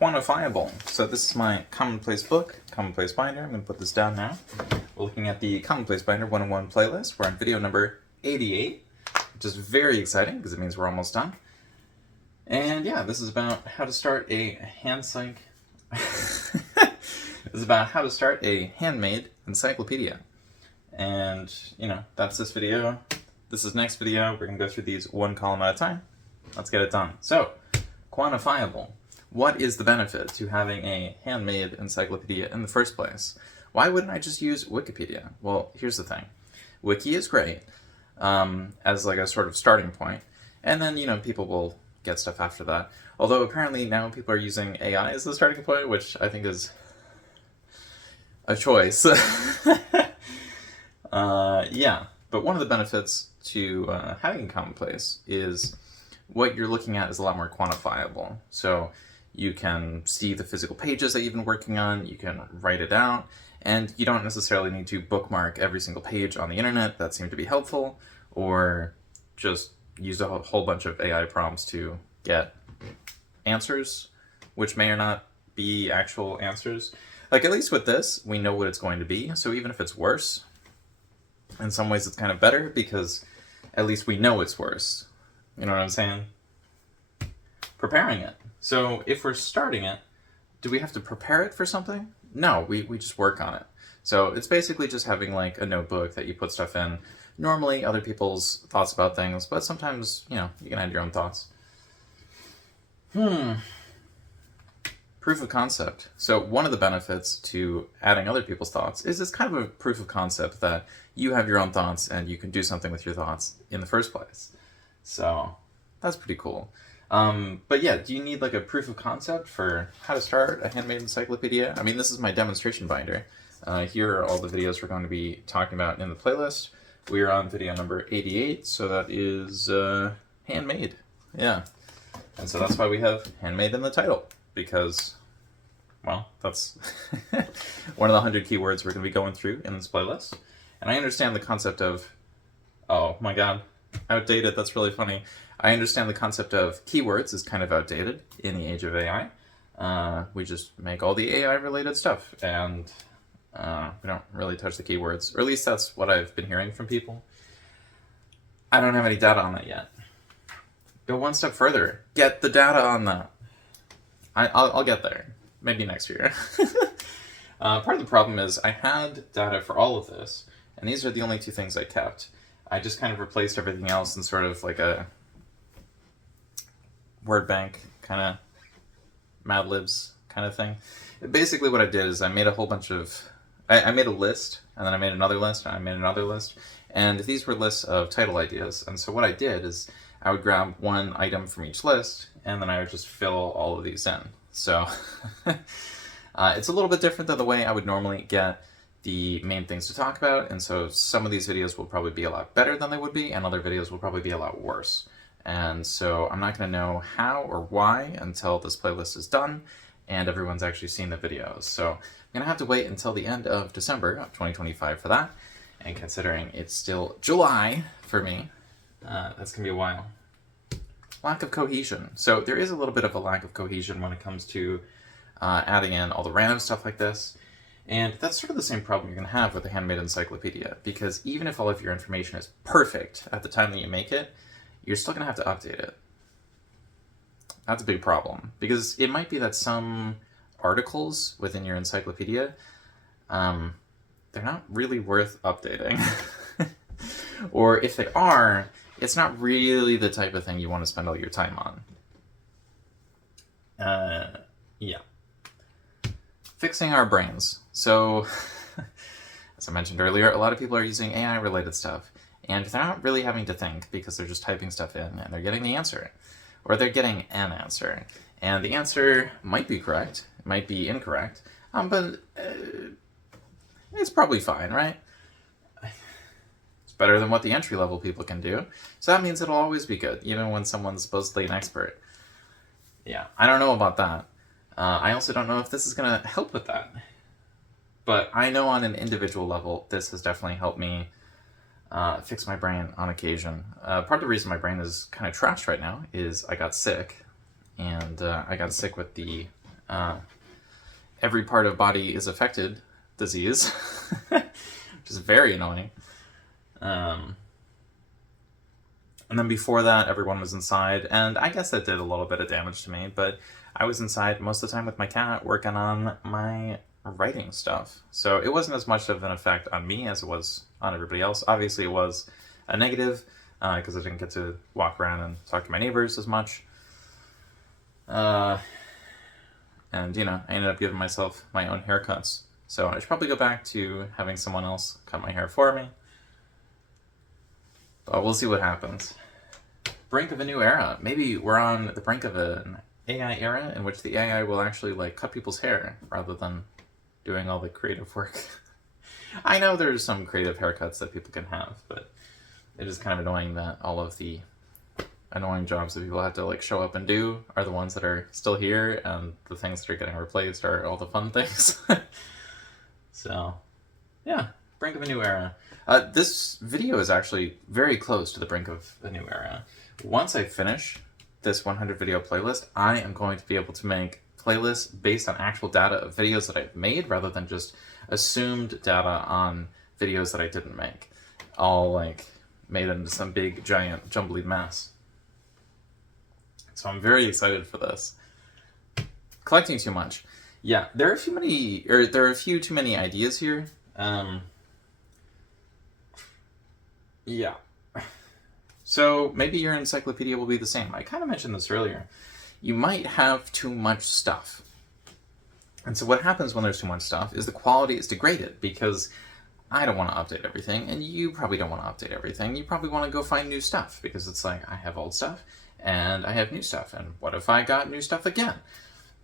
Quantifiable. So this is my commonplace book, commonplace binder. I'm going to put this down now. We're looking at the commonplace binder 101 playlist. We're on video number 88, which is very exciting because it means we're almost done. And yeah, this is about how to start a This is about how to start a handmade encyclopedia. And, you know, that's this video. This is next video. We're going to go through these one column at a time. Let's get it done. So, quantifiable. What is the benefit to having a handmade encyclopedia in the first place? Why wouldn't I just use Wikipedia? Well, here's the thing. Wiki is great as like a sort of starting point. And then, you know, people will get stuff after that. Although apparently now people are using AI as the starting point, which I think is a choice. Yeah, but one of the benefits to having a commonplace is what you're looking at is a lot more quantifiable. So you can see the physical pages that you've been working on, you can write it out, and you don't necessarily need to bookmark every single page on the internet that seemed to be helpful, or just use a whole bunch of AI prompts to get answers, which may or not be actual answers. Like, at least with this, we know what it's going to be, so even if it's worse, in some ways it's kind of better, because at least we know it's worse. You know what I'm saying? Preparing it. So if we're starting it, do we have to prepare it for something? No, we just work on it. So it's basically just having like a notebook that you put stuff in. Normally other people's thoughts about things, but sometimes, you know, you can add your own thoughts. Proof of concept. So one of the benefits to adding other people's thoughts is it's kind of a proof of concept that you have your own thoughts and you can do something with your thoughts in the first place. So that's pretty cool. But yeah, do you need like a proof of concept for how to start a handmade encyclopedia? I mean, this is my demonstration binder. Here are all the videos we're going to be talking about in the playlist. We are on video number 88, so that is handmade. Yeah. And so that's why we have handmade in the title, because, well, that's one of the 100 keywords we're going to be going through in this playlist. And I understand the concept of, oh my god, outdated, that's really funny. I understand the concept of keywords is kind of outdated in the age of AI. We just make all the AI related stuff, and we don't really touch the keywords, or at least that's what I've been hearing from people. I don't have any data on that yet. Go one step further. Get the data on that. I'll get there. Maybe next year. Part of the problem is I had data for all of this, and these are the only two things I kept. I just kind of replaced everything else in sort of like a word bank, kind of Mad Libs kind of thing. Basically what I did is I made a whole bunch of... I made a list, and then I made another list, and I made another list, and these were lists of title ideas. And so what I did is I would grab one item from each list, and then I would just fill all of these in. So it's a little bit different than the way I would normally get the main things to talk about, and so some of these videos will probably be a lot better than they would be, and other videos will probably be a lot worse. And so I'm not going to know how or why until this playlist is done and everyone's actually seen the videos. So I'm going to have to wait until the end of December of 2025 for that, and considering it's still July for me, that's going to be a while. Lack of cohesion. So there is a little bit of a lack of cohesion when it comes to adding in all the random stuff like this. And that's sort of the same problem you're going to have with the handmade encyclopedia, because even if all of your information is perfect at the time that you make it, you're still going to have to update it. That's a big problem, because it might be that some articles within your encyclopedia, they're not really worth updating. Or if they are, it's not really the type of thing you want to spend all your time on. Yeah. Fixing our brains. So, as I mentioned earlier, a lot of people are using AI-related stuff, and they're not really having to think because they're just typing stuff in, and they're getting the answer. Or they're getting an answer. And the answer might be correct, it might be incorrect, but it's probably fine, right? It's better than what the entry-level people can do, so that means it'll always be good, even when someone's supposedly an expert. Yeah, I don't know about that. I also don't know if this is going to help with that. But I know on an individual level, this has definitely helped me fix my brain on occasion. Part of the reason my brain is kind of trashed right now is I got sick, and I got sick with the every part of body is affected disease, which is very annoying. And then before that, everyone was inside, and I guess that did a little bit of damage to me, but I was inside most of the time with my cat working on my writing stuff. So it wasn't as much of an effect on me as it was on everybody else. Obviously, it was a negative, because I didn't get to walk around and talk to my neighbors as much. And, you know, I ended up giving myself my own haircuts. So I should probably go back to having someone else cut my hair for me. But we'll see what happens. Brink of a new era. Maybe we're on the brink of an AI era in which the AI will actually, like, cut people's hair rather than doing all the creative work. I know there's some creative haircuts that people can have, but it is kind of annoying that all of the annoying jobs that people have to, like, show up and do are the ones that are still here, and the things that are getting replaced are all the fun things. So, yeah, brink of a new era. This video is actually very close to the brink of a new era. Once I finish this 100 video playlist, I am going to be able to make playlists based on actual data of videos that I've made rather than just assumed data on videos that I didn't make. All, like, made into some big, giant, jumbled mess. So I'm very excited for this. Collecting too much. Yeah, there are a few too many ideas here. Yeah. So maybe your encyclopedia will be the same. I kind of mentioned this earlier. You might have too much stuff. And so what happens when there's too much stuff is the quality is degraded because I don't want to update everything, and you probably don't want to update everything. You probably want to go find new stuff because it's like, I have old stuff and I have new stuff. And what if I got new stuff again?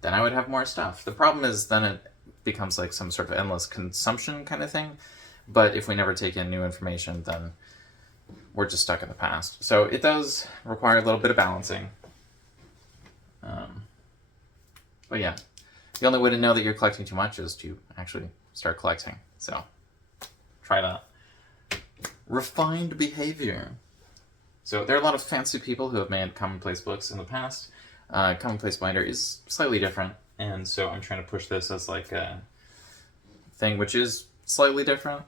Then I would have more stuff. The problem is then it becomes like some sort of endless consumption kind of thing. But if we never take in new information, then we're just stuck in the past. So it does require a little bit of balancing. But yeah, the only way to know that you're collecting too much is to actually start collecting. So try that. Refined behavior. So there are a lot of fancy people who have made commonplace books in the past. Commonplace binder is slightly different, and so I'm trying to push this as like a thing which is slightly different.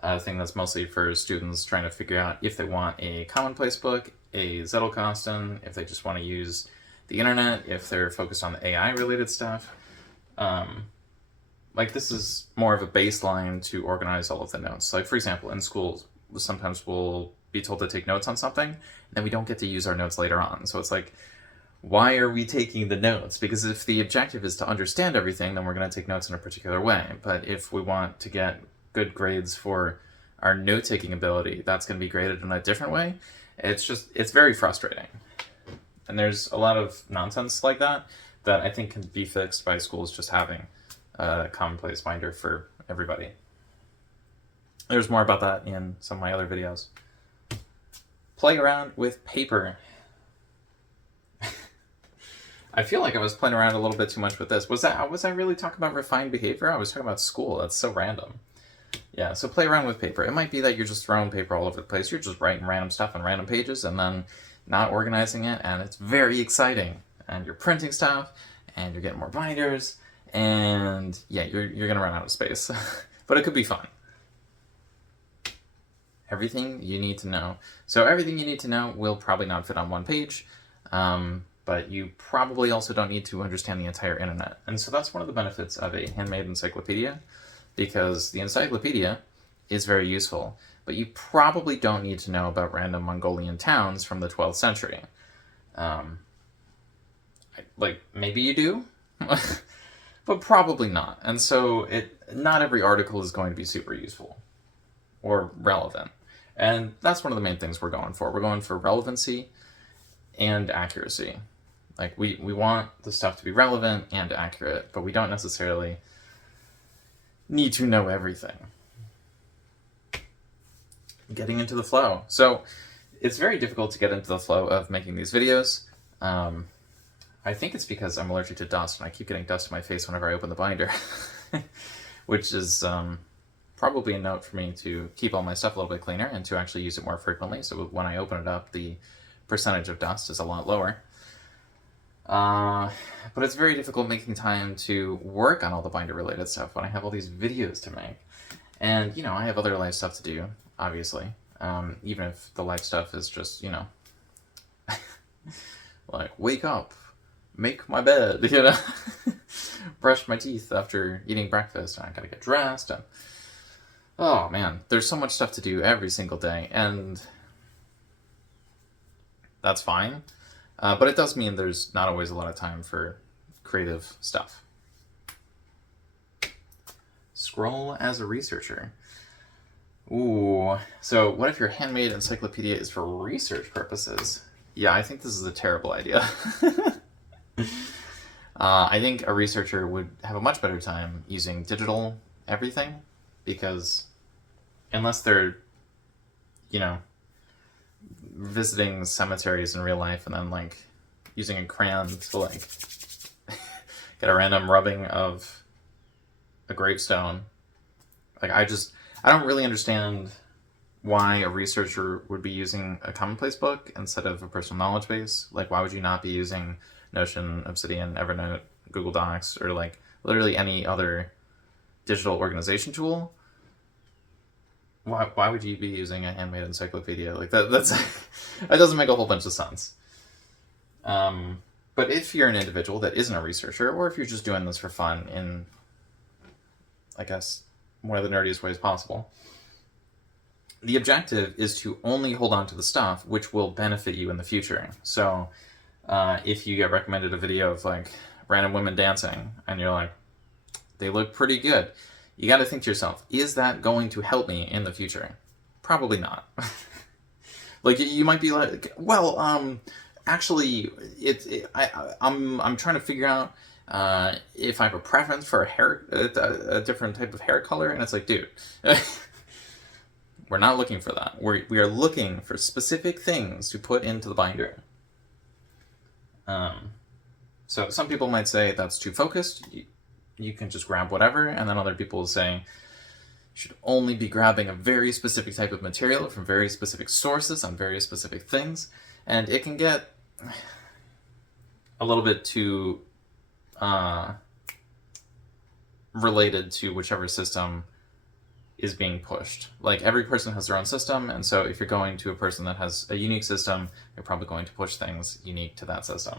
A thing that's mostly for students trying to figure out if they want a commonplace book, a Zettelkasten, if they just want to use the internet, if they're focused on the AI related stuff. Like this is more of a baseline to organize all of the notes. Like for example, in schools, sometimes we'll be told to take notes on something, and then we don't get to use our notes later on. So it's like, why are we taking the notes? Because if the objective is to understand everything, then we're going to take notes in a particular way. But if we want to get good grades for our note-taking ability, that's going to be graded in a different way. It's very frustrating. And there's a lot of nonsense like that I think can be fixed by schools just having a commonplace binder for everybody. There's more about that in some of my other videos. Play around with paper. I feel like I was playing around a little bit too much with this. Was I really talking about refined behavior? I was talking about school. That's so random. Yeah, so play around with paper. It might be that you're just throwing paper all over the place. You're just writing random stuff on random pages and then not organizing it, and it's very exciting. And you're printing stuff, and you're getting more binders, and yeah, you're gonna run out of space. But it could be fun. Everything you need to know. So everything you need to know will probably not fit on one page, but you probably also don't need to understand the entire internet. And so that's one of the benefits of a handmade encyclopedia, because the encyclopedia is very useful, but you probably don't need to know about random Mongolian towns from the 12th century. Like, maybe you do, but probably not. And so not every article is going to be super useful or relevant. And that's one of the main things we're going for. We're going for relevancy and accuracy. Like, we want the stuff to be relevant and accurate, but we don't necessarily need to know everything. Getting into the flow. So it's very difficult to get into the flow of making these videos. I think it's because I'm allergic to dust, and I keep getting dust in my face whenever I open the binder, which is probably a note for me to keep all my stuff a little bit cleaner and to actually use it more frequently. So when I open it up, the percentage of dust is a lot lower. But it's very difficult making time to work on all the binder related stuff when I have all these videos to make. And, you know, I have other life stuff to do, obviously. Even if the life stuff is just, you know, like, wake up, make my bed, you know, brush my teeth after eating breakfast, and I gotta get dressed, and oh man, there's so much stuff to do every single day, and that's fine. But it does mean there's not always a lot of time for creative stuff. Scroll as a researcher. Ooh, so what if your Handmade Encyclopedia is for research purposes? Yeah, I think this is a terrible idea. I think a researcher would have a much better time using digital everything, because unless they're, you know, visiting cemeteries in real life and then like using a crayon to like get a random rubbing of a gravestone, like I don't really understand why a researcher would be using a commonplace book instead of a personal knowledge base. Like, why would you not be using Notion, Obsidian, Evernote, Google Docs, or like literally any other digital organization tool? Why would you be using a Handmade Encyclopedia? Like that's that doesn't make a whole bunch of sense. But if you're an individual that isn't a researcher, or if you're just doing this for fun in, I guess, one of the nerdiest ways possible, the objective is to only hold on to the stuff which will benefit you in the future. So if you get recommended a video of like random women dancing and you're like, they look pretty good, you got to think to yourself, is that going to help me in the future? Probably not. Like, you might be like, well, actually, I'm trying to figure out if I have a preference for a different type of hair color, and it's like, dude, we're not looking for that. We are looking for specific things to put into the binder. So some people might say that's too focused. You can just grab whatever, and then other people will say you should only be grabbing a very specific type of material from very specific sources on very specific things, and it can get a little bit too related to whichever system is being pushed. Like, every person has their own system, and so if you're going to a person that has a unique system, you're probably going to push things unique to that system.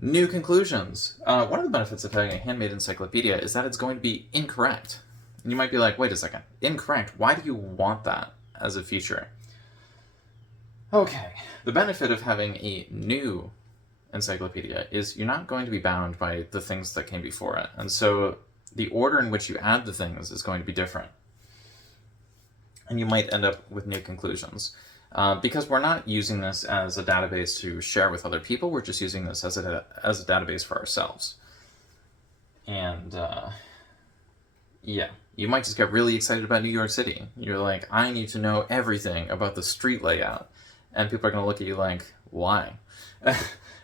New conclusions. One of the benefits of having a Handmade Encyclopedia is that it's going to be incorrect. And you might be like, wait a second, incorrect? Why do you want that as a feature? Okay, the benefit of having a new encyclopedia is you're not going to be bound by the things that came before it. And so the order in which you add the things is going to be different. And you might end up with new conclusions. Because we're not using this as a database to share with other people, we're just using this as a database for ourselves. And yeah, you might just get really excited about New York City. You're like, I need to know everything about the street layout. And people are going to look at you like, why?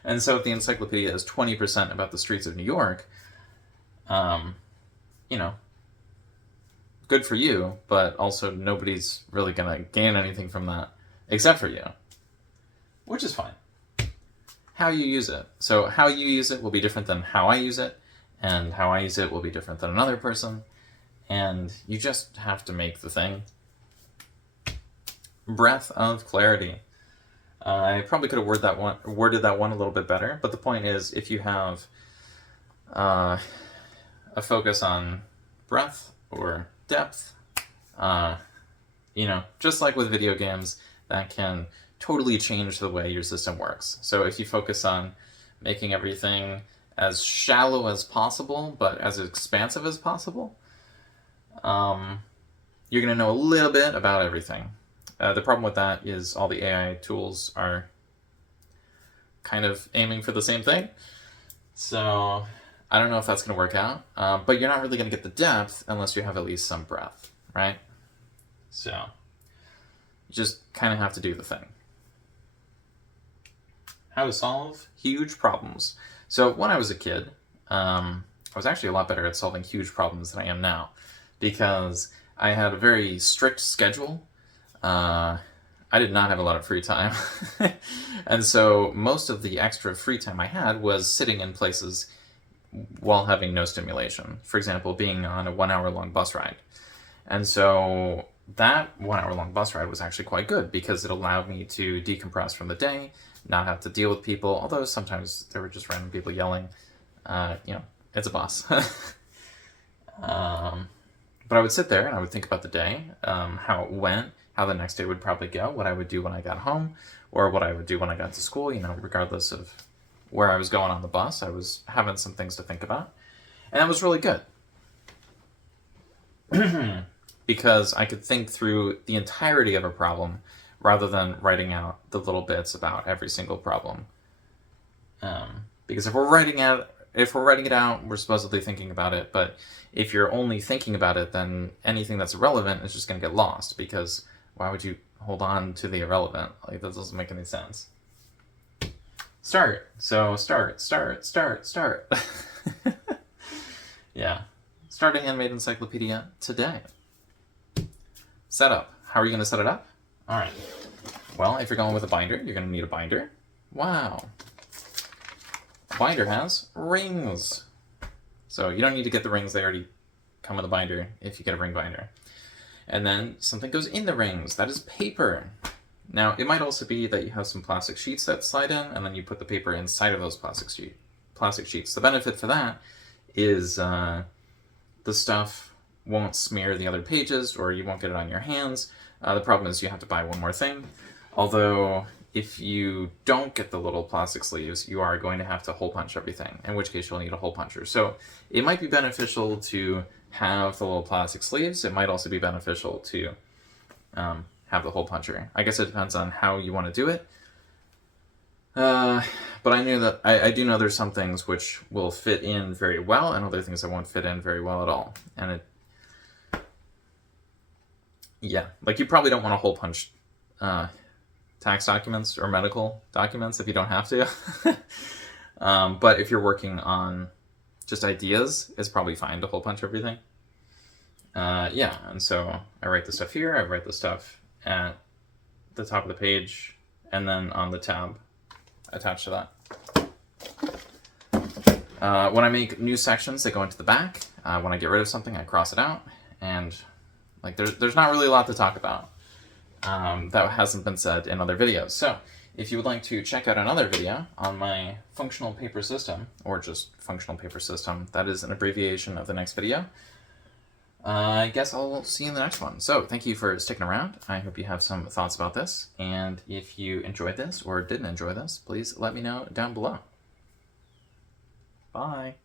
And so if the encyclopedia is 20% about the streets of New York, you know, good for you, but also nobody's really going to gain anything from that except for you, which is fine. How you use it. So how you use it will be different than how I use it, and how I use it will be different than another person, and you just have to make the thing. Breath of clarity. I probably could have worded that one a little bit better, but the point is, if you have a focus on breadth or depth, you know, just like with video games, that can totally change the way your system works. So if you focus on making everything as shallow as possible, but as expansive as possible, you're going to know a little bit about everything. The problem with that is all the AI tools are kind of aiming for the same thing. So I don't know if that's going to work out, but you're not really going to get the depth unless you have at least some breadth, right? So you just kind of have to do the thing. How to solve huge problems. So when I was a kid, I was actually a lot better at solving huge problems than I am now, because I had a very strict schedule. I did not have a lot of free time. And so most of the extra free time I had was sitting in places while having no stimulation. For example, being on a 1 hour long bus ride. And so that 1 hour long bus ride was actually quite good because it allowed me to decompress from the day, not have to deal with people, although sometimes there were just random people yelling. It's a bus. But I would sit there and I would think about the day, how it went, how the next day would probably go, what I would do when I got home, or what I would do when I got to school, regardless of where I was going on the bus. I was having some things to think about. And that was really good. Because I could think through the entirety of a problem rather than writing out the little bits about every single problem. Because if we're writing it out, we're supposedly thinking about it, but if you're only thinking about it, then anything that's irrelevant is just going to get lost, because why would you hold on to the irrelevant? Like, that doesn't make any sense. Start. So start. Yeah. Start a Handmade Encyclopedia today. Setup. How are you going to set it up? All right. Well, if you're going with a binder, you're going to need a binder. Wow. A binder has rings. So you don't need to get the rings. They already come with a binder if you get a ring binder. And then something goes in the rings. That is paper. Now, it might also be that you have some plastic sheets that slide in, and then you put the paper inside of those plastic sheets. The benefit for that is the stuff won't smear the other pages, or you won't get it on your hands. The problem is you have to buy one more thing. Although, if you don't get the little plastic sleeves, you are going to have to hole punch everything, in which case you'll need a hole puncher. So it might be beneficial to have the little plastic sleeves. It might also be beneficial to have the hole puncher. I guess it depends on how you want to do it. But I do know there's some things which will fit in very well, and other things that won't fit in very well at all. And like you probably don't want to hole punch tax documents or medical documents if you don't have to. But if you're working on just ideas, it's probably fine to hole punch everything. And so I write the stuff here, I write the stuff at the top of the page, and then on the tab attached to that. When I make new sections, they go into the back. When I get rid of something, I cross it out, and like there's not really a lot to talk about that hasn't been said in other videos. So if you would like to check out another video on my functional paper system, or just functional paper system, that is an abbreviation of the next video, I guess I'll see you in the next one. So thank you for sticking around. I hope you have some thoughts about this. And if you enjoyed this or didn't enjoy this, please let me know down below. Bye.